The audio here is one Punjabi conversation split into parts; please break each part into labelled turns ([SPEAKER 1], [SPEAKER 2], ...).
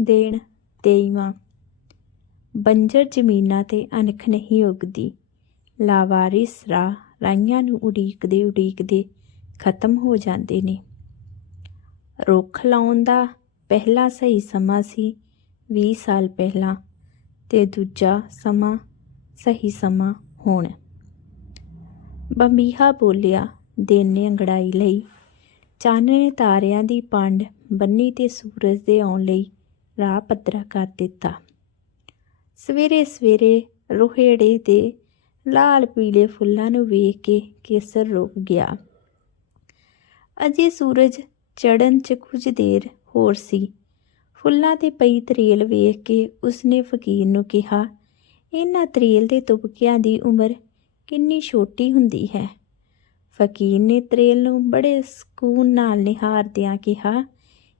[SPEAKER 1] ਦੇਣ ਦੇਈਵਾਂ। ਬੰਜਰ ਜ਼ਮੀਨਾਂ ਤੇ ਅਣਖ ਨਹੀਂ ਉਗਦੀ। ਲਾਵਾਰਿਸ ਰਾਹ ਰਾਈਆਂ ਨੂੰ ਉਡੀਕਦੇ ਉਡੀਕਦੇ ਖਤਮ ਹੋ ਜਾਂਦੇ ਨੇ। ਰੁੱਖ ਲਾਉਣ ਦਾ ਪਹਿਲਾ ਸਹੀ ਸਮਾਂ ਸੀ 20 ਸਾਲ ਪਹਿਲਾਂ ਤੇ ਦੂਜਾ ਸਮਾਂ ਸਹੀ ਸਮਾਂ ਹੁਣ। ਬੰਬੀਹਾ ਬੋਲਿਆ, ਦਿਨ ਨੇ ਅੰਗੜਾਈ ਲਈ। ਚਾਨਣੇ ਤਾਰਿਆਂ ਦੀ ਪੰਡ ਬੰਨੀ ਤੇ ਸੂਰਜ ਦੇ ਆਉਣ ਲਈ ਰਾਹ ਪੱਧਰਾ ਕਰ ਦਿੱਤਾ। ਸਵੇਰੇ ਸਵੇਰੇ ਰੋਹੇੜੇ ਦੇ ਲਾਲ ਪੀਲੇ ਫੁੱਲਾਂ ਨੂੰ ਵੇਖ ਕੇ ਕੇਸਰ ਰੁਕ ਗਿਆ। ਅਜੇ ਸੂਰਜ ਚੜਨ 'ਚ ਕੁਝ ਦੇਰ ਹੋਰ ਸੀ। ਫੁੱਲਾਂ ਤੇ ਪਈ ਤਰੇਲ ਵੇਖ ਕੇ ਉਸਨੇ ਫਕੀਰ ਨੂੰ ਕਿਹਾ, ਇਹਨਾਂ ਤਰੇਲ ਦੇ ਤੁਪਕਿਆਂ ਦੀ ਉਮਰ ਕਿੰਨੀ ਛੋਟੀ ਹੁੰਦੀ ਹੈ? ਫਕੀਰ ਨੇ ਤਰੇਲ ਨੂੰ ਬੜੇ ਸਕੂਨ ਨਾਲ ਨਿਹਾਰਦਿਆਂ ਕਿਹਾ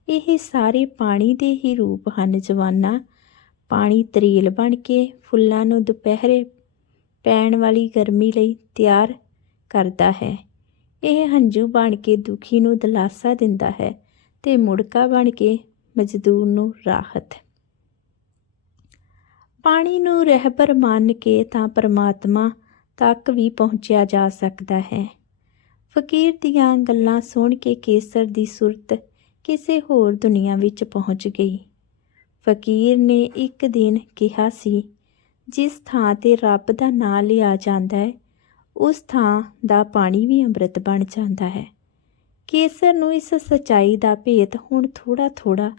[SPEAKER 1] ਇਹ ਸਾਰੇ ਪਾਣੀ ਦੇ ਹੀ ਰੂਪ ਹਨ, ਜਵਾਨਾ। ਪਾਣੀ ਤਰੇਲ ਬਣ ਕੇ ਫੁੱਲਾਂ ਨੂੰ ਦੁਪਹਿਰੇ ਪੈਣ ਵਾਲੀ ਗਰਮੀ ਲਈ ਤਿਆਰ ਕਰਦਾ ਹੈ। ਇਹ ਹੰਝੂ ਬਣ ਕੇ ਦੁਖੀ ਨੂੰ ਦਿਲਾਸਾ ਦਿੰਦਾ ਹੈ ਤੇ ਮੁੜਕਾ ਬਣ ਕੇ ਮਜ਼ਦੂਰ ਨੂੰ ਰਾਹਤ। ਪਾਣੀ ਨੂੰ ਰਹਿਬਰ ਮੰਨ ਕੇ ਤਾਂ ਪਰਮਾਤਮਾ ਤੱਕ ਵੀ ਪਹੁੰਚਿਆ ਜਾ ਸਕਦਾ ਹੈ। ਫਕੀਰ ਦੀਆਂ ਗੱਲਾਂ ਸੁਣ ਕੇ ਕੇਸਰ ਦੀ ਸੁਰਤ ਕਿਸੇ ਹੋਰ ਦੁਨੀਆ ਵਿੱਚ ਪਹੁੰਚ ਗਈ। ਫਕੀਰ ਨੇ ਇੱਕ ਦਿਨ ਕਿਹਾ ਸੀ, ਜਿਸ ਥਾਂ ਤੇ ਰੱਬ ਦਾ ਨਾਮ ਲਿਆ ਜਾਂਦਾ ਹੈ, ਉਸ ਥਾਂ ਦਾ ਪਾਣੀ ਵੀ ਅੰਮ੍ਰਿਤ ਬਣ ਜਾਂਦਾ ਹੈ। ਕੇਸਰ ਨੂੰ ਇਸ ਸਚਾਈ ਦਾ ਭੇਤ ਹੁਣ ਥੋੜਾ ਥੋੜਾ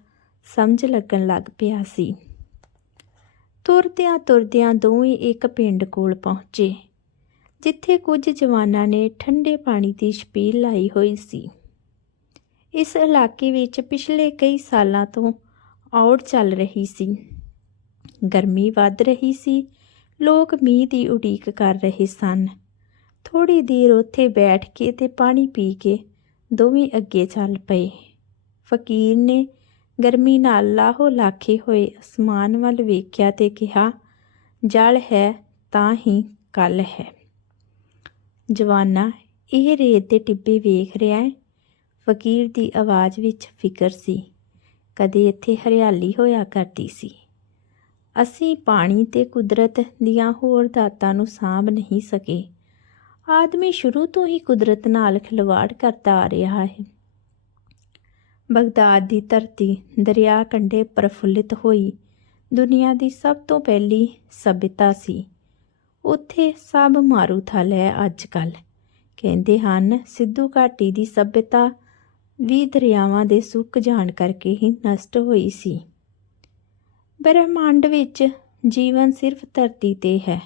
[SPEAKER 1] ਸਮਝ ਲੱਗਣ ਲੱਗ ਪਿਆ ਸੀ। ਤੁਰਦਿਆਂ ਤੁਰਦਿਆਂ ਦੋਵੇਂ ਇੱਕ ਪਿੰਡ ਕੋਲ ਪਹੁੰਚੇ, ਜਿੱਥੇ ਕੁਝ ਜਵਾਨਾਂ ਨੇ ਠੰਡੇ ਪਾਣੀ ਦੀ ਛਪੀਲ ਲਾਈ ਹੋਈ ਸੀ। ਇਸ ਇਲਾਕੇ ਵਿੱਚ ਪਿਛਲੇ ਕਈ ਸਾਲਾਂ ਤੋਂ ਔੜ ਚੱਲ ਰਹੀ ਸੀ। ਗਰਮੀ ਵੱਧ ਰਹੀ ਸੀ। ਲੋਕ ਮੀਂਹ ਦੀ ਉਡੀਕ ਕਰ ਰਹੇ ਸਨ। ਥੋੜੀ ਦੇਰ ਉੱਥੇ ਬੈਠ ਕੇ ਤੇ ਪਾਣੀ ਪੀ ਕੇ ਦੋਵੇਂ ਅੱਗੇ ਚੱਲ ਪਏ। ਫਕੀਰ ਨੇ ਗਰਮੀ ਨਾਲ ਲਾਹੋ ਲਾਖੇ ਹੋਏ ਅਸਮਾਨ ਵੱਲ ਵੇਖਿਆ ਤੇ ਕਿਹਾ, ਜਲ ਹੈ ਤਾਂ ਹੀ ਕੱਲ ਹੈ। ਜਵਾਨਾ, ਇਹ ਰੇਤ ਦੇ ਟਿੱਬੇ ਵੇਖ ਰਿਹਾ ਹੈ? ਫਕੀਰ ਦੀ ਆਵਾਜ਼ ਵਿੱਚ ਫਿਕਰ ਸੀ। ਕਦੇ ਇੱਥੇ ਹਰਿਆਲੀ ਹੋਇਆ ਕਰਦੀ ਸੀ। ਅਸੀਂ ਪਾਣੀ ਤੇ ਕੁਦਰਤ ਦੀਆਂ ਹੋਰ ਦਾਤਾਂ ਨੂੰ ਸਾਂਭ ਨਹੀਂ ਸਕੇ। ਆਦਮੀ ਸ਼ੁਰੂ ਤੋਂ ਹੀ ਕੁਦਰਤ ਨਾਲ ਖਿਲਵਾੜ ਕਰਦਾ ਆ ਰਿਹਾ ਹੈ। ਬਗਦਾਦ ਦੀ ਧਰਤੀ ਦਰਿਆ ਕੰਢੇ ਪ੍ਰਫੁੱਲਿਤ ਹੋਈ। ਦੁਨੀਆ ਦੀ ਸਭ ਤੋਂ ਪਹਿਲੀ ਸਭਿਤਾ ਸੀ। ਉੱਥੇ ਸਭ ਮਾਰੂਥਲ ਹੈ ਅੱਜ ਕੱਲ ਕਹਿੰਦੇ ਹਨ, ਸਿੱਧੂ ਘਾਟੀ ਦੀ ਸਭਿਤਾ ਵੀ ਦਰਿਆਵਾਂ ਦੇ ਸੁੱਕ ਜਾਣ ਕਰਕੇ ਹੀ ਨਸ਼ਟ ਹੋਈ ਸੀ। ਬ੍ਰਹਿਮੰਡ ਵਿੱਚ ਜੀਵਨ ਸਿਰਫ ਧਰਤੀ ਤੇ ਹੈ,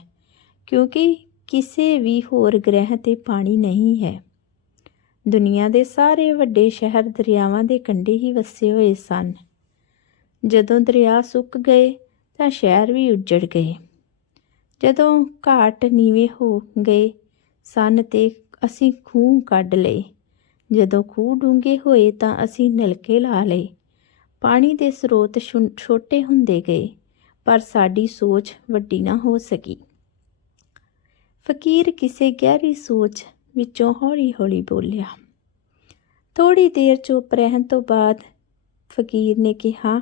[SPEAKER 1] ਕਿਉਂਕਿ ਕਿਸੇ ਵੀ ਹੋਰ ਗ੍ਰਹਿ ਤੇ ਪਾਣੀ ਨਹੀਂ ਹੈ। ਦੁਨੀਆ ਦੇ ਸਾਰੇ ਵੱਡੇ ਸ਼ਹਿਰ ਦਰਿਆਵਾਂ ਦੇ ਕੰਢੇ ਹੀ ਵਸੇ ਹੋਏ ਸਨ। ਜਦੋਂ ਦਰਿਆ ਸੁੱਕ ਗਏ ਤਾਂ ਸ਼ਹਿਰ ਵੀ ਉੱਜੜ ਗਏ। ਜਦੋਂ ਘਾਟ ਨੀਵੇਂ ਹੋ ਗਏ, ਸਨ ਤੇ ਅਸੀਂ ਖੂਹ ਕੱਢ ਲਏ। ਜਦੋਂ ਖੂਹ ਡੂੰਘੇ ਹੋਏ ਤਾਂ ਅਸੀਂ ਨਲਕੇ ਲਾ ਲਏ। ਪਾਣੀ ਦੇ ਸਰੋਤ ਛੋਟੇ ਹੁੰਦੇ ਗਏ, ਪਰ ਸਾਡੀ ਸੋਚ ਵੱਡੀ ਨਾ ਹੋ ਸਕੀ। ਫਕੀਰ ਕਿਸੇ ਗਹਿਰੀ ਸੋਚ ਵਿੱਚੋਂ ਹੌਲੀ-ਹੌਲੀ ਬੋਲਿਆ ਥੋੜੀ ਦੇਰ ਚੁੱਪ ਰਹਿਣ ਤੋਂ ਬਾਅਦ, ਫਕੀਰ ਨੇ ਕਿਹਾ,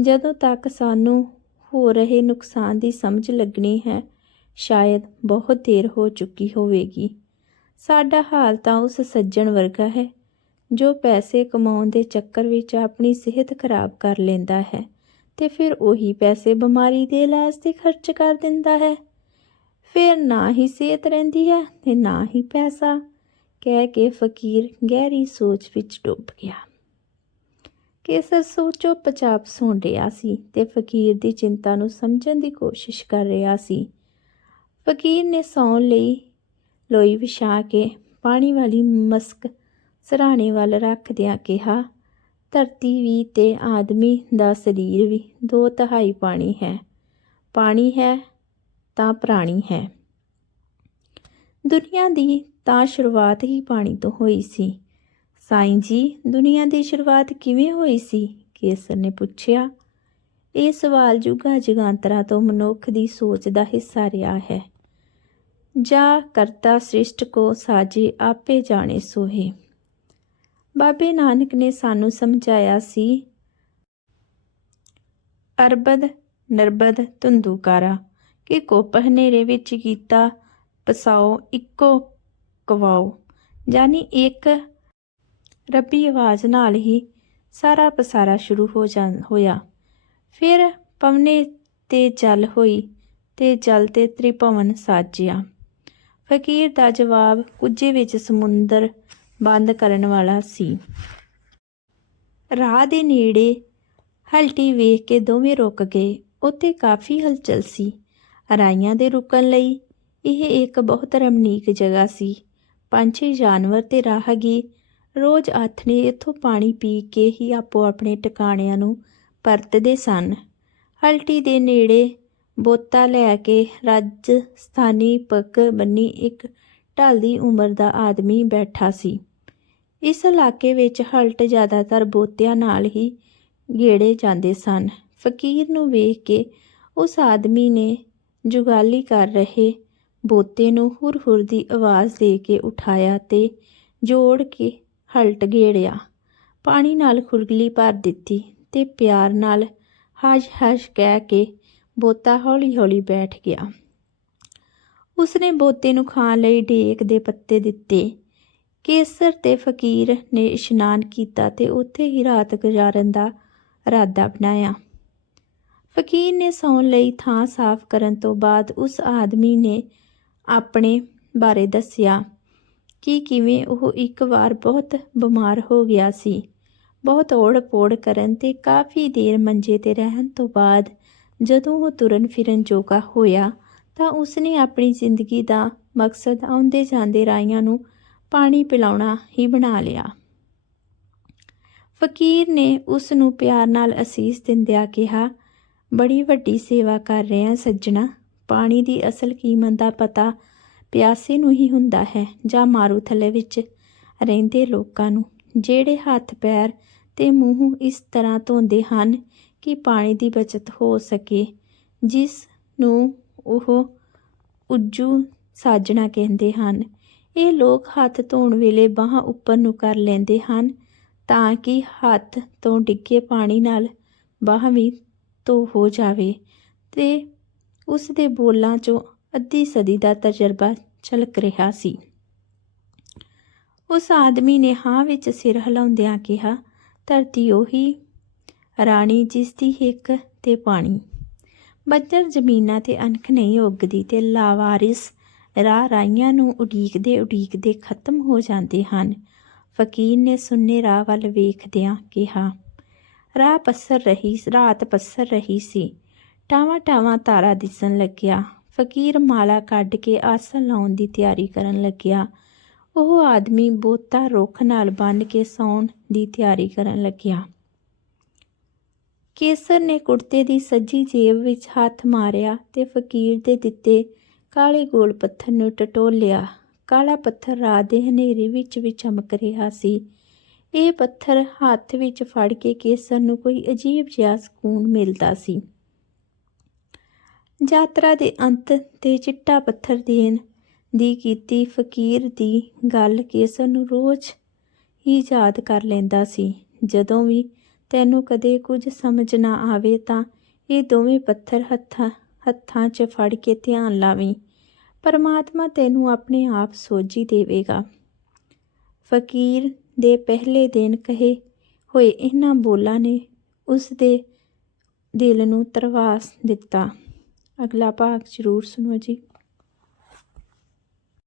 [SPEAKER 1] ਜਦੋਂ ਤੱਕ ਸਾਨੂੰ ਹੋ ਰਹੇ ਨੁਕਸਾਨ ਦੀ ਸਮਝ ਲੱਗਣੀ ਹੈ, ਸ਼ਾਇਦ ਬਹੁਤ ਦੇਰ ਹੋ ਚੁੱਕੀ ਹੋਵੇਗੀ। ਸਾਡਾ ਹਾਲ ਤਾਂ ਉਸ ਸੱਜਣ ਵਰਗਾ ਹੈ, ਜੋ ਪੈਸੇ ਕਮਾਉਣ ਦੇ ਚੱਕਰ ਵਿੱਚ ਆਪਣੀ ਸਿਹਤ ਖਰਾਬ ਕਰ ਲੈਂਦਾ ਹੈ ਤੇ ਫਿਰ ਉਹੀ ਪੈਸੇ ਬਿਮਾਰੀ ਦੇ ਇਲਾਜ ਤੇ ਖਰਚ ਕਰ ਦਿੰਦਾ ਹੈ। ਫਿਰ ਨਾ ਹੀ ਸਿਹਤ ਰਹਿੰਦੀ ਹੈ ਤੇ ਨਾ ਹੀ ਪੈਸਾ, ਕਹਿ ਕੇ ਫਕੀਰ ਗਹਿਰੀ ਸੋਚ ਵਿੱਚ ਡੁੱਬ ਗਿਆ। ਕੇਸਰ ਸੋਚੋ ਪਚਾਪ ਸੁਣ ਰਿਹਾ ਸੀ ਤੇ ਫਕੀਰ ਦੀ ਚਿੰਤਾ ਨੂੰ ਸਮਝਣ ਦੀ ਕੋਸ਼ਿਸ਼ ਕਰ ਰਿਹਾ ਸੀ। ਫਕੀਰ ਨੇ ਸੌਣ ਲਈ ਲੋਈ ਵਿਛਾ ਕੇ ਪਾਣੀ ਵਾਲੀ ਮਸਕ ਸਰਾਣੇ ਵੱਲ ਰੱਖਦਿਆਂ ਕਿਹਾ, ਧਰਤੀ ਵੀ ਤੇ ਆਦਮੀ ਦਾ ਸਰੀਰ ਵੀ ਦੋ ਤਹਾਈ ਪਾਣੀ ਹੈ। ਪਾਣੀ ਹੈ ਤਾਂ ਪ੍ਰਾਣੀ ਹੈ। ਦੁਨੀਆ ਦੀ ਤਾਂ ਸ਼ੁਰੂਆਤ ਹੀ ਪਾਣੀ ਤੋਂ ਹੋਈ ਸੀ। ਸਾਈਂ ਜੀ, ਦੁਨੀਆ ਦੀ ਸ਼ੁਰੂਆਤ ਕਿਵੇਂ ਹੋਈ ਸੀ? ਕੇਸਰ ਨੇ ਪੁੱਛਿਆ। ਇਹ ਸਵਾਲ ਜੁਗਾ ਜਗਾਂਤਰਾ ਤੋਂ ਮਨੁੱਖ ਦੀ ਸੋਚ ਦਾ ਹਿੱਸਾ ਰਿਹਾ ਹੈ। ਜਾ ਕਰਤਾ ਸ੍ਰਿਸ਼ਟ ਕੋ ਸਾਜੇ ਆਪੇ ਜਾਣੇ ਸੋਹੇ। ਬਾਬੇ ਨਾਨਕ ਨੇ ਸਾਨੂੰ ਸਮਝਾਇਆ ਸੀ, ਅਰਬਦ ਨਰਬਦ ਧੁੰਦੂਕਾਰਾ ਕਿ ਕੋਪ ਹਨੇਰੇ ਵਿੱਚ ਕੀਤਾ ਪਸਾਓ ਇੱਕੋ ਕਵਾਓ। ਯਾਨੀ ਇੱਕ ਰੱਬੀ ਆਵਾਜ਼ ਨਾਲ ਹੀ ਸਾਰਾ ਪਸਾਰਾ ਸ਼ੁਰੂ ਹੋ ਜਾਂ ਹੋਇਆ। ਫਿਰ ਪਵਨੇ ਤੇ ਜਲ ਹੋਈ ਤੇ ਜਲ ਤੇ ਤ੍ਰਿਭਵਨ ਸਾਜਿਆ। ਫਕੀਰ ਦਾ ਜਵਾਬ ਕੁੱਜੇ ਵਿੱਚ ਸਮੁੰਦਰ ਬੰਦ ਕਰਨ ਵਾਲਾ ਸੀ। ਰਾਹ ਦੇ ਨੇੜੇ ਹਲਟੀ ਵੇਖ ਕੇ ਦੋਵੇਂ ਰੁਕ ਗਏ। ਉੱਥੇ ਕਾਫੀ ਹਲਚਲ ਸੀ। ਰਾਈਆਂ ਦੇ ਰੁਕਣ ਲਈ ਇਹ ਇੱਕ ਬਹੁਤ ਰਮਣੀਕ ਜਗ੍ਹਾ ਸੀ। ਪੰਛੀ ਜਾਨਵਰ ਤੇ ਰਾਹਗੀਰ ਰੋਜ਼ ਆਥਣੇ ਇੱਥੋਂ ਪਾਣੀ ਪੀ ਕੇ ਹੀ ਆਪੋ ਆਪਣੇ ਟਿਕਾਣਿਆਂ ਨੂੰ ਪਰਤਦੇ ਸਨ। ਹਲਟੀ ਦੇ ਨੇੜੇ ਬੋਤਾ ਲੈ ਕੇ ਰਾਜਸਥਾਨੀ ਪੱਗ ਬੰਨੀ ਇੱਕ ਢਲਦੀ ਉਮਰ ਦਾ ਆਦਮੀ ਬੈਠਾ ਸੀ। ਇਸ ਇਲਾਕੇ ਵਿੱਚ ਹਲਟ ਜ਼ਿਆਦਾਤਰ ਬੋਤਿਆਂ ਨਾਲ ਹੀ ਗੇੜੇ ਜਾਂਦੇ ਸਨ। ਫਕੀਰ ਨੂੰ ਵੇਖ ਕੇ ਉਸ ਆਦਮੀ ਨੇ ਜੁਗਾਲੀ ਕਰ ਰਹੇ ਬੋਤੇ ਨੂੰ ਹੁਰ-ਹੁਰ ਦੀ ਆਵਾਜ਼ ਦੇ ਕੇ ਉਠਾਇਆ ਤੇ ਜੋੜ ਕੇ ਹਲਟ ਗੇੜਿਆ। ਪਾਣੀ ਨਾਲ ਖੁਰਗਲੀ ਭਰ ਦਿੱਤੀ ਤੇ ਪਿਆਰ ਨਾਲ ਹਜ-ਹਜ ਕਹਿ ਕੇ ਬੋਤਾ ਹੌਲੀ-ਹੌਲੀ ਬੈਠ ਗਿਆ। ਉਸਨੇ ਬੋਤੇ ਨੂੰ ਖਾਣ ਲਈ ਡੇਕ ਦੇ ਪੱਤੇ ਦਿੱਤੇ। ਕੇਸਰ ਤੇ ਫਕੀਰ ਨੇ ਇਸ਼ਨਾਨ ਕੀਤਾ ਤੇ ਉੱਥੇ ਹੀ ਰਾਤ ਗੁਜ਼ਾਰਨ ਦਾ ਇਰਾਦਾ ਬਣਾਇਆ ਫਕੀਰ ਨੇ ਸੌਣ ਲਈ ਥਾਂ ਸਾਫ਼ ਕਰਨ ਤੋਂ ਬਾਅਦ ਉਸ ਆਦਮੀ ਨੇ ਆਪਣੇ ਬਾਰੇ ਦੱਸਿਆ ਕਿ ਕਿਵੇਂ ਉਹ ਇੱਕ ਵਾਰ ਬਹੁਤ ਬਿਮਾਰ ਹੋ ਗਿਆ ਸੀ। ਬਹੁਤ ਓੜ-ਪੋੜ ਕਰਨ ਤੇ ਕਾਫੀ ਦੇਰ ਮੰਜੇ ਤੇ ਰਹਿਣ ਤੋਂ ਬਾਅਦ ਜਦੋਂ ਉਹ ਤੁਰਨ ਫਿਰਨ ਜੋਗਾ ਹੋਇਆ ਤਾਂ ਉਸਨੇ ਆਪਣੀ ਜ਼ਿੰਦਗੀ ਦਾ ਮਕਸਦ ਆਉਂਦੇ ਜਾਂਦੇ ਰਾਈਆਂ ਨੂੰ ਪਾਣੀ ਪਿਲਾਉਣਾ ਹੀ ਬਣਾ ਲਿਆ। ਫਕੀਰ ਨੇ ਉਸ ਨੂੰ ਪਿਆਰ ਨਾਲ ਅਸੀਸ ਦਿੰਦਿਆਂ ਕਿਹਾ, ਬੜੀ ਵੱਡੀ ਸੇਵਾ ਕਰ ਰਿਹਾ ਸੱਜਣਾ, ਪਾਣੀ ਦੀ ਅਸਲ ਕੀਮਤ ਦਾ ਪਤਾ ਪਿਆਸੇ ਨੂੰ ਹੀ ਹੁੰਦਾ ਹੈ ਜਾਂ ਮਾਰੂ ਥੱਲੇ ਵਿੱਚ ਰਹਿੰਦੇ ਲੋਕਾਂ ਨੂੰ, ਜਿਹੜੇ ਹੱਥ, ਪੈਰ ਤੇ ਮੂੰਹ ਇਸ ਤਰ੍ਹਾਂ ਧੋਂਦੇ ਹਨ ਕਿ ਪਾਣੀ ਦੀ ਬਚਤ ਹੋ ਸਕੇ, ਜਿਸ ਨੂੰ ਉਹ ਉੱਜੂ ਸਾਜਣਾ ਕਹਿੰਦੇ ਹਨ। ਇਹ ਲੋਕ ਹੱਥ ਧੋਣ ਵੇਲੇ ਬਾਹਾਂ ਉੱਪਰ ਨੂੰ ਕਰ ਲੈਂਦੇ ਹਨ ਤਾਂ ਕਿ ਹੱਥ ਤੋਂ ਡਿੱਗੇ ਪਾਣੀ ਨਾਲ ਬਾਹ ਵੀ ਧੋ ਹੋ ਜਾਵੇ ਤੇ ਉਸ ਦੇ ਬੋਲਾਂ 'ਚੋਂ ਅੱਧੀ ਸਦੀ ਦਾ ਤਜਰਬਾ ਝਲਕ ਰਿਹਾ ਸੀ। ਉਸ ਆਦਮੀ ਨੇ ਹਾਂ ਵਿੱਚ ਸਿਰ ਹਿਲਾਉਂਦਿਆਂ ਕਿਹਾ, ਧਰਤੀ ਉਹੀ ਰਾਣੀ ਜਿਸ ਦੀ ਹਿੱਕ ਤੇ ਪਾਣੀ। ਬੱਜਰ ਜ਼ਮੀਨਾਂ ਤੇ ਅਣਖ ਨਹੀਂ ਉੱਗਦੀ ਤੇ ਲਾਵਾਰਿਸ ਰਾਹ ਰਾਈਆਂ ਨੂੰ ਉਡੀਕਦੇ ਉਡੀਕਦੇ ਖਤਮ ਹੋ ਜਾਂਦੇ ਹਨ। ਫਕੀਰ ਨੇ ਸੁੰਨੇ ਰਾਹ ਵੱਲ ਵੇਖਦਿਆਂ ਕਿਹਾ, ਰਾਹ ਪੱਸਰ ਰਹੀ, ਰਾਤ ਪੱਸਰ ਰਹੀ ਸੀ। ਟਾਵਾਂ ਟਾਵਾਂ ਤਾਰਾ ਦਿਸਣ ਲੱਗਿਆ। ਫਕੀਰ ਮਾਲਾ ਕੱਢ ਕੇ ਆਸਣ ਲਾਉਣ ਦੀ ਤਿਆਰੀ ਕਰਨ ਲੱਗਿਆ। ਉਹ ਆਦਮੀ ਬੋਤਾ ਰੁੱਖ ਨਾਲ ਬੰਨ ਕੇ ਸੌਣ ਦੀ ਤਿਆਰੀ ਕਰਨ ਲੱਗਿਆ। ਕੇਸਰ ਨੇ ਕੁੜਤੇ ਦੀ ਸੱਜੀ ਜੇਬ ਵਿੱਚ ਹੱਥ ਮਾਰਿਆ ਤੇ ਫਕੀਰ ਦੇ ਦਿੱਤੇ ਕਾਲੇ ਗੋਲ ਪੱਥਰ ਨੂੰ ਟਟੋਲਿਆ। ਕਾਲਾ ਪੱਥਰ ਰਾਤ ਦੇ ਹਨੇਰੇ ਵਿੱਚ ਵੀ ਚਮਕ ਰਿਹਾ ਸੀ। ਇਹ ਪੱਥਰ ਹੱਥ ਵਿੱਚ ਫੜ ਕੇ ਕੇਸਰ ਨੂੰ ਕੋਈ ਅਜੀਬ ਜਿਹਾ ਸਕੂਨ ਮਿਲਦਾ ਸੀ। ਯਾਤਰਾ ਦੇ ਅੰਤ ਤੇ ਚਿੱਟਾ ਪੱਥਰ ਦੇਣ ਦੀ ਕੀਤੀ ਫਕੀਰ ਦੀ ਗੱਲ ਕੇਸਰ ਨੂੰ ਰੋਜ਼ ਹੀ ਯਾਦ ਕਰ ਲੈਂਦਾ ਸੀ। ਜਦੋਂ ਵੀ ਤੈਨੂੰ ਕਦੇ ਕੁਝ ਸਮਝ ਨਾ ਆਵੇ ਤਾਂ ਇਹ ਦੋਵੇਂ ਪੱਥਰ ਹੱਥਾਂ ਹੱਥਾਂ 'ਚ ਫੜ ਕੇ ਧਿਆਨ ਲਾਵੀਂ। ਪਰਮਾਤਮਾ ਤੈਨੂੰ ਆਪਣੇ ਆਪ ਸੋਝੀ ਦੇਵੇਗਾ। ਫਕੀਰ ਦੇ ਪਹਿਲੇ ਦਿਨ ਕਹੇ, ਹੋਏ, ਇਹਨਾਂ ਬੋਲਾਂ ਨੇ ਉਸ ਦੇ ਦਿਲ ਨੂੰ ਤਰਵਾਸ ਦਿੱਤਾ। ਅਗਲਾ ਭਾਗ ਜ਼ਰੂਰ ਸੁਣੋ ਜੀ।